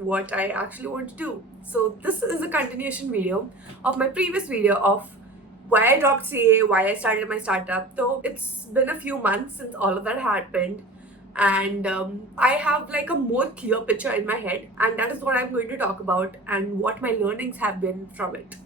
what I actually want to do. So this is a continuation video of my previous video of why I dropped CA, why I started my startup. So it's been a few months since all of that happened, and I have like a more clear picture in my head, and that is what I'm going to talk about and what my learnings have been from it.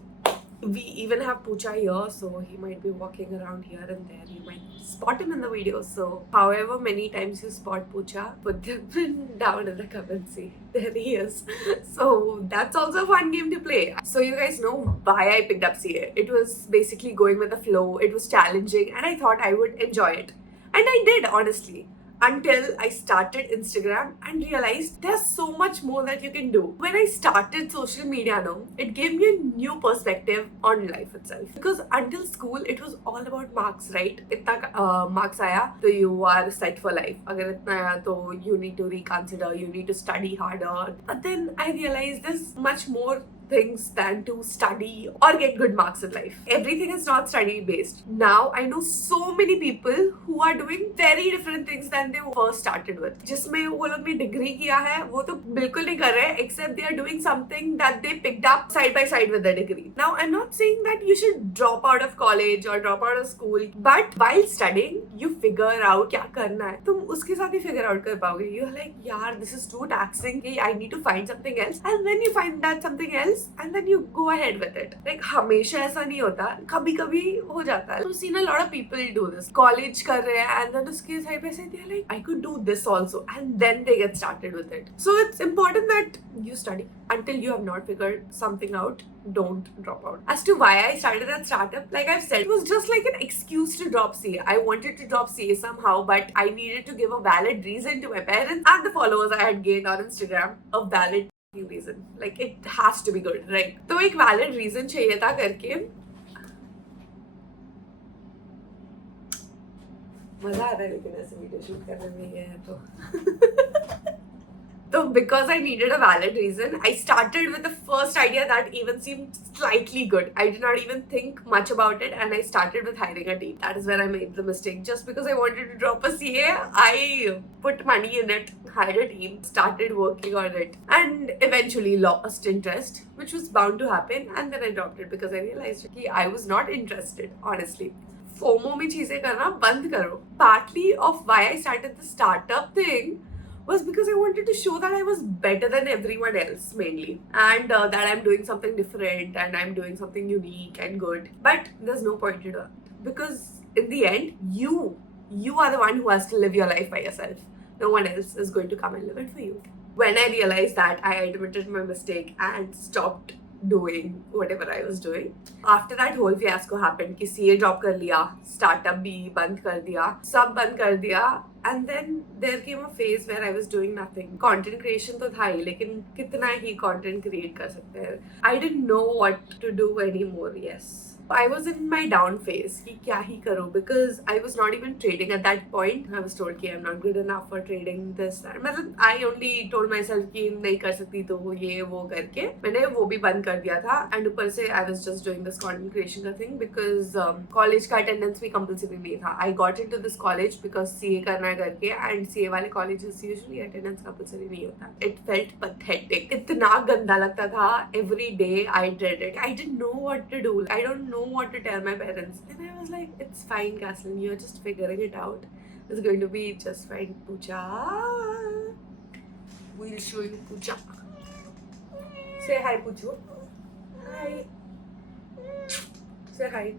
We even have Poocha here, so he might be walking around here and there. You might spot him in the video. So, however many times you spot Poocha, put them down in the comments. See, there he is. So, that's also a fun game to play. So, you guys know why I picked up CA. It was basically going with the flow, it was challenging, and I thought I would enjoy it. And I did, honestly. Until I started Instagram and realized there's so much more that you can do. When I started social media now, it gave me a new perspective on life itself. Because until school, it was all about marks, right? Itna marks aaya, so you are set for life. Agar itna aaya, so you need to reconsider, you need to study harder. But then I realized there's much more things than to study or get good marks in life. Everything is not study based. Now I know so many people who are doing very different things than they first started with. जिसमें वो लोग ने degree किया है वो तो बिल्कुल नहीं कर रहे हैं, except they are doing something that they picked up side by side with the degree. Now I'm not saying that you should drop out of college or drop out of school, but while studying you figure out क्या करना है. तुम उसके साथ ही figure out कर पाओगे. You're like यार this is too taxing. I need to find something else, and then you find that something else and then you go ahead with it. Like हमेशा ऐसा नहीं होता, कभी कभी हो जाता है. I've seen a lot of people do this. College कर रहे हैं and then उसके side by side they're like I could do this also, and then they get started with it. So it's important that you study until you have not figured something out. Don't drop out. As to why I started that startup, like I've said, it was just like an excuse to drop CA. I wanted to drop CA somehow, but I needed to give a valid reason to my parents and the followers I had gained on Instagram. A valid reason, like it has to be good, right? तो एक valid reason चाहिए था करके मजा आ रहा है लेकिन ऐसे वीडियो शूट करने में ये है तो So because I needed a valid reason, I started with the first idea that even seemed slightly good. I did not even think much about it, and I started with hiring a team. That is where I made the mistake. Just because I wanted to drop a CA, I put money in it, hired a team, started working on it, and eventually lost interest, which was bound to happen, and then I dropped it because I realized that I was not interested, honestly. FOMO में चीजें करना बंद करो. Partly of why I started the startup thing was because I wanted to show that I was better than everyone else, mainly, and that I'm doing something different and I'm doing something unique and good. But there's no point to that, because in the end, you are the one who has to live your life by yourself. No one else is going to come and live it for you. When I realized that, I admitted my mistake and stopped doing whatever I was doing. After that whole fiasco happened कि CA drop कर लिया, startup भी बंद कर दिया, सब बंद कर दिया, and then there came a phase where I was doing nothing. Content creation तो था ही, लेकिन कितना ही content create कर सकते हैं. I didn't know what to do anymore. Yes, I was in my down phase कि क्या ही करूँ, because I was not even trading at that point. I was told कि I'm not good enough for trading this that. मतलब I only told myself कि नहीं कर सकती तो ये वो करके मैंने वो भी बंद कर दिया था. And ऊपर से I was just doing this content creation का thing because college का attendance भी compulsory नहीं था. I got into this college because CA करना है करके, and CA वाले colleges usually attendance compulsory नहीं होता. It felt pathetic. इतना गंदा लगता था. Every day I dreaded it. I didn't know what to do. I don't know what to tell my parents, and I was like, it's fine, Caslin, you're just figuring it out. It's going to be just fine. Poocha, we'll show you Poocha. Say hi, Poochu. Hi. Say hi.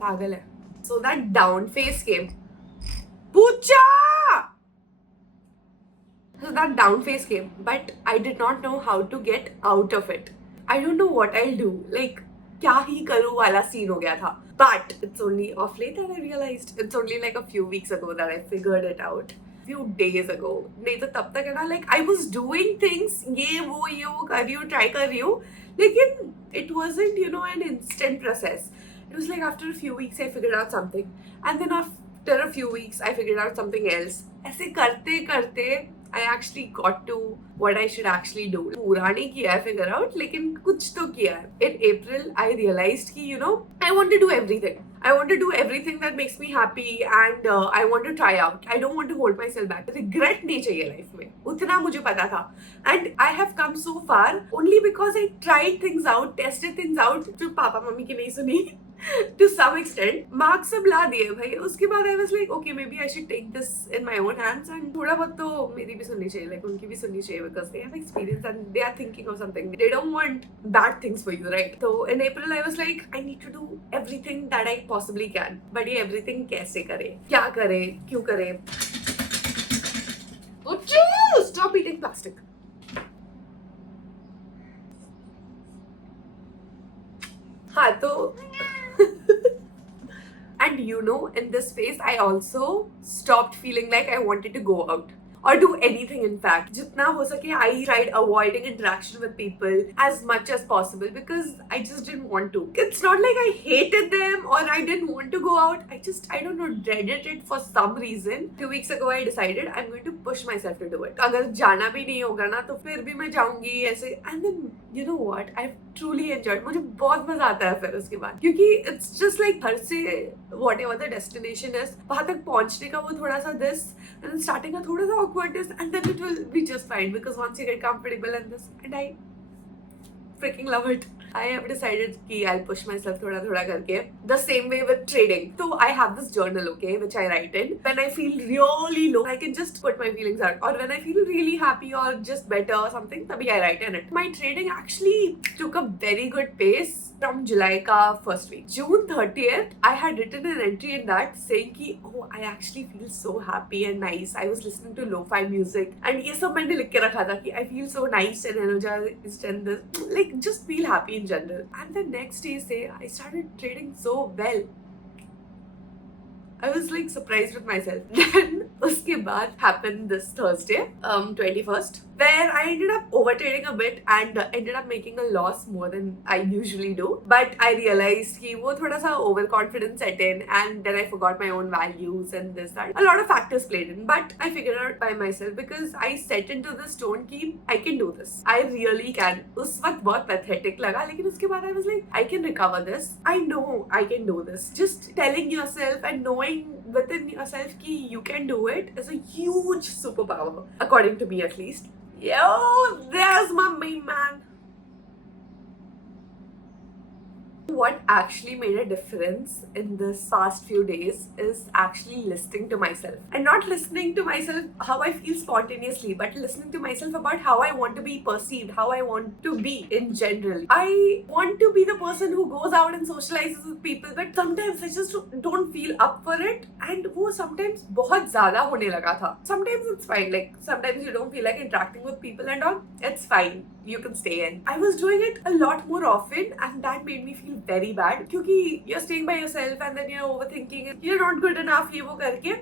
Pagal hai. So that down phase came. Poocha! So that down phase came, but I did not know how to get out of it. I don't know what I'll do. Like, क्या ही करूँ वाला scene हो गया था. But it's only of late that I realized. It's only like a few weeks ago that I figured it out. Few days ago. नहीं तो तब तक है ना, like I was doing things, ये वो कर रही हूँ, try कर रही हूँ, लेकिन it wasn't, you know, an instant process. It was like after a few weeks I figured out something, and then after a few weeks I figured out something else. ऐसे करते करते I actually got to what I should actually do. पूरा नहीं किया है figure out, लेकिन कुछ तो किया है. In April, I realized कि, you know, I want to do everything. I want to do everything that makes me happy and I want to try out. I don't want to hold myself back. Regret नहीं चाहिए life में. उतना मुझे पता था. And I have come so far only because I tried things out, tested things out. जो papa mummy की नहीं सुनी. To some extent, marks सब ला दिए भाई. उसके बाद I was like, okay, maybe I should take this in my own hands and थोड़ा बहुत तो मेरी भी सुननी चाहिए, like उनकी भी सुननी चाहिए because they have experience and they are thinking of something. They don't want bad things for you, right? So in April I was like, I need to do everything that I possibly can. But ये everything कैसे करे? क्या करे? क्यों करे? Stop eating plastic. हाँ तो and in this phase I also stopped feeling like I wanted to go out or do anything. In fact, jitna ho sake I tried avoiding interaction with people as much as possible because I just didn't want to. It's not like I hated them or I didn't want to go out. I don't know, dreaded it for some reason. 2 weeks ago I decided I'm going to push myself to do it. Agar jana bhi nahi hoga na to fir bhi main jaungi aise. And then you know what, I've truly enjoyed. मुझे बहुत मजा आता है फिर उसके बाद क्योंकि it's just like घर से whatever the destination is वहाँ तक पहुँचने का वो थोड़ा सा this and then starting का थोड़ा सा awkwardness and then it will be just fine because once you get comfortable and this and I freaking love it. I have decided कि I'll push myself थोड़ा थोड़ा करके. The same way with trading. So I have this journal, okay, which I write in. When I feel really low, I can just put my feelings out. Or when I feel really happy or just better or something, तभी I write in it. My trading actually took a very good pace from July का first week. June 30th, I had written an entry in that saying कि oh, I actually feel so happy and nice. I was listening to lo-fi music and ये सब मैंने लिख के रखा था कि I feel so nice and energized and this, like just feel happy in general. And the next day say I started trading so well. I was like surprised with myself. Then uske baad happened this Thursday, 21st, where I ended up overtrading a bit and ended up making a loss more than I usually do. But I realized कि वो थोड़ा सा overconfidence set in and then I forgot my own values and this that. A lot of factors played in, but I figured out by myself because I set into this tone कि I can do this. I really can. उस वक्त बहुत pathetic लगा, लेकिन उसके बाद I was like, I can recover this. I know I can do this. Just telling yourself and knowing within yourself कि you can do it is a huge superpower, according to me at least. Yo, there's my main man. What actually made a difference in this past few days is actually listening to myself. And not listening to myself how I feel spontaneously, but listening to myself about how I want to be perceived, how I want to be in general. I want to be the person who goes out and socializes with people, but sometimes I just don't feel up for it. And वो sometimes बहुत ज़्यादा होने लगा था. Sometimes it's fine, like sometimes you don't feel like interacting with people and all. It's fine. You can stay in. I was doing it a lot more often and that made me feel very bad क्योंकि you're staying by yourself and then you're overthinking, you're not good enough, ये वो करके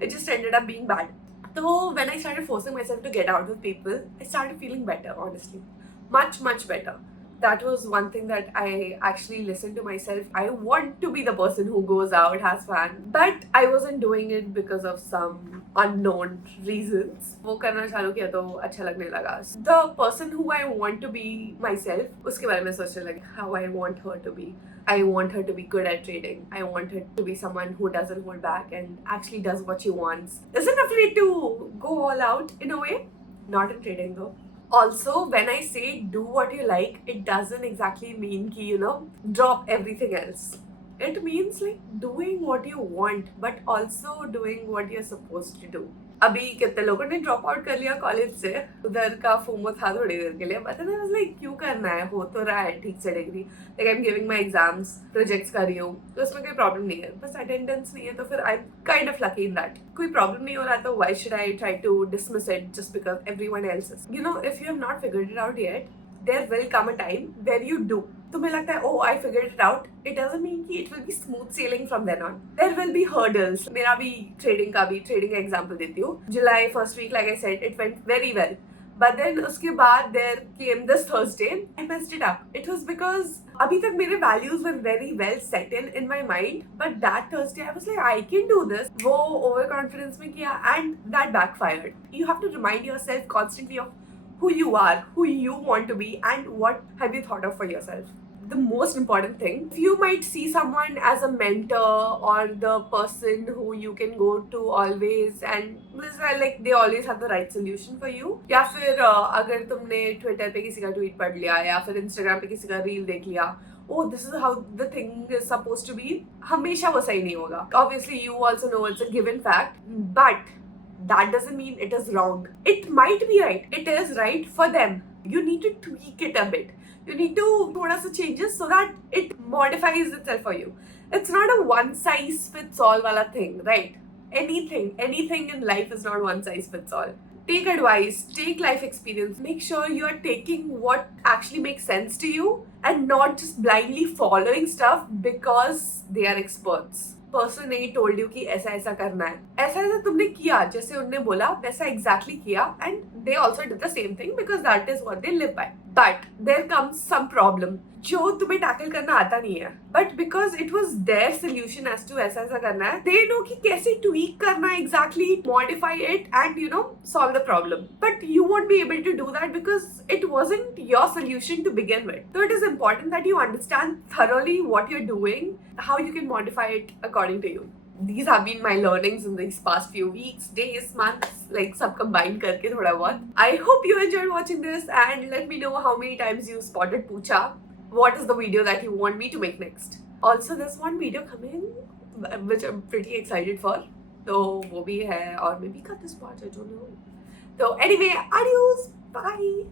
it just ended up being bad. So when I started forcing myself to get out with people, I started feeling better, honestly. Much better. That was one thing that I actually listened to myself. I want to be the person who goes out, has fun, but I wasn't doing it because of some unknown reasons. वो करना चालू किया तो अच्छा लगने लगा. The person who I want to be myself, उसके बारे में सोचने लगी. How I want her to be. I want her to be good at trading. I want her to be someone who doesn't hold back and actually does what she wants. Isn't afraid to go all out in a way. Not in trading though. Also, when I say do what you like, it doesn't exactly mean ki, drop everything else. It means like doing what you want, but also doing what you're supposed to do. अभी कितने लोगों ने drop out कर लिया college से, उधर का FOMO था थोड़ी देर के लिए, बट आई वाज लाइक क्यों करना है, हो तो रहा है ठीक से degree, like I am giving my exams, projects कर रही हूँ तो उसमें कोई प्रॉब्लम नहीं है, बस अटेंडेंस नहीं है तो फिर I am kind of lucky in that. कोई प्रॉब्लम नहीं हो रहा तो why should I try to dismiss it just because everyone else is, if you have not figured it out yet, there will come a time where you do. तुम्हें लगता है oh I figured it out, it doesn't mean कि it will be smooth sailing from then on. There will be hurdles. मेरा भी trading का example देती हूँ. July first week, like I said, it went very well. But then उसके बाद there came this Thursday, I messed it up. It was because अभी तक मेरे values were very well set in my mind, but that Thursday I was like I can do this. वो overconfidence में किया and that backfired. You have to remind yourself constantly of who you are, who you want to be, and what have you thought of for yourself. the most important thing. You might see someone as a mentor or the person who you can go to always, and this is like they always have the right solution for you. या फिर अगर तुमने Twitter पे किसी का tweet पढ़ लिया या फिर इंस्टाग्राम पे किसी का रील देख लिया, oh, this is how the thing is supposed to be, हमेशा वो सही नहीं होगा. Obviously you also know it's a given fact, but that doesn't mean it is wrong. It might be right. It is right for them. You need to tweak it a bit. You need to thoda sa changes so that it modifies itself for you. It's not a one size fits all wala thing, right? Anything in life is not one size fits all. Take advice, take life experience. Make sure you are taking what actually makes sense to you and not just blindly following stuff because they are experts. Person A told you कि ऐसा ऐसा करना है, ऐसा ऐसा तुमने किया जैसे उन्होंने बोला वैसा exactly किया, and they also did the same thing because that is what they live by. But there comes some problem जो तुम्हें टैकल करना आता नहीं है, but because it was their solution as to ऐसा ऐसा करना है, they know कि कैसे tweak करना है exactly, modify it and solve the problem. But you won't be able to do that because it wasn't your solution to begin with. So it is important that you understand thoroughly what you're doing, how you can modify it according to you. These have been my learnings in these past few weeks, days, months, like सब combined करके थोड़ा बहुत. I hope you enjoyed watching this and let me know how many times you spotted Poocha. What is the video that you want me to make next? Also, there's one video coming which I'm pretty excited for. So वो भी है, or maybe cut this part, I don't know. So anyway, adios, bye.